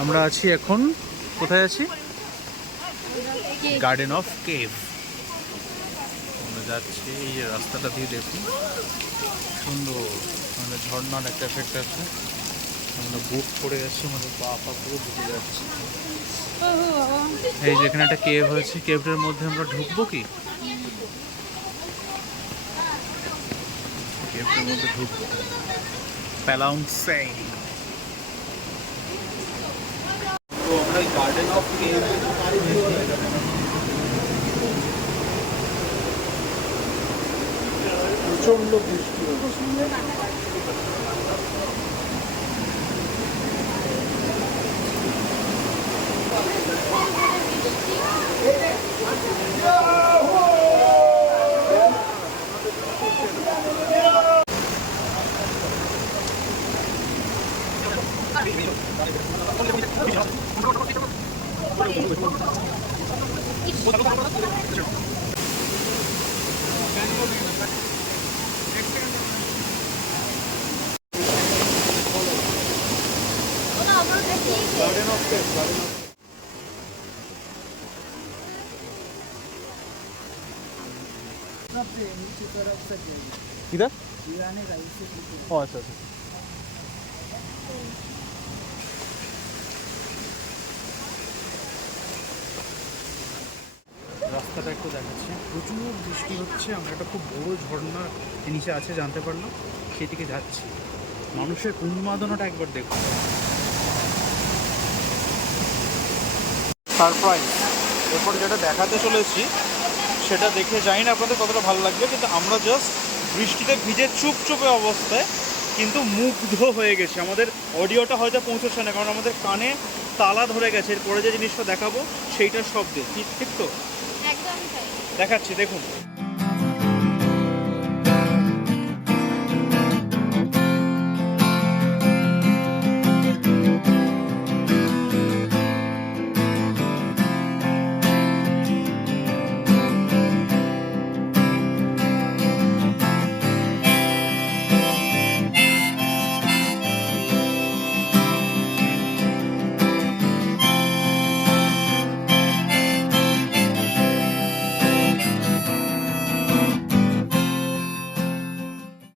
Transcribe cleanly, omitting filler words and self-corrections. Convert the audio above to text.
আমরা আছি এখন কোথায় আছি? Garden of cave. আমরা যাচ্ছি, এই যে রাস্তাটা দিয়ে দেখুন, সুন্দর মানে ঝর্ণার একটা এফেক্ট আছে। আমরা বুট পড়ে যাচ্ছি, আমাদের পা পা পুরো ঢুকে যাচ্ছে। এই যেখানে একটা কেভ হয়েছে, কেভটার মধ্যে আমরা ঢুকবো কি? কেভটার মধ্যে ঢুকবো। প্যালাউং সেং। তো আমরা গার্ডেন অফ কেভ প্রচন্ড বৃষ্টি হচ্ছে। Garden of cave, garden of नीचे तरफ से इधर। आने का इससे ও আচ্ছা আচ্ছা। রাস্তাটা একটু দেখাচ্ছি, প্রচুর বৃষ্টি হচ্ছে। আমরা একটা খুব বড় ঝর্ণা নিচে আছে জানতে পারলাম, সেদিকে যাচ্ছি। মানুষের উন্মাদনাটা একবার দেখুন। সারপ্রাইজ। এরপর যেটা দেখাতে চলেছি সেটা দেখে জানি না আপনাদের কতটা ভালো লাগবে, কিন্তু আমরা জাস্ট বৃষ্টিতে ভিজে চুপচুপে অবস্থায় কিন্তু মুগ্ধ হয়ে গেছি। আমাদের অডিওটা হয়তো পৌঁছচ্ছে না, কারণ আমাদের কানে তালা ধরে গেছে। এরপরে যে জিনিসটা দেখাবো সেইটার শব্দে। ঠিক ঠিক তো একদম তাই। দেখাচ্ছি, দেখুন।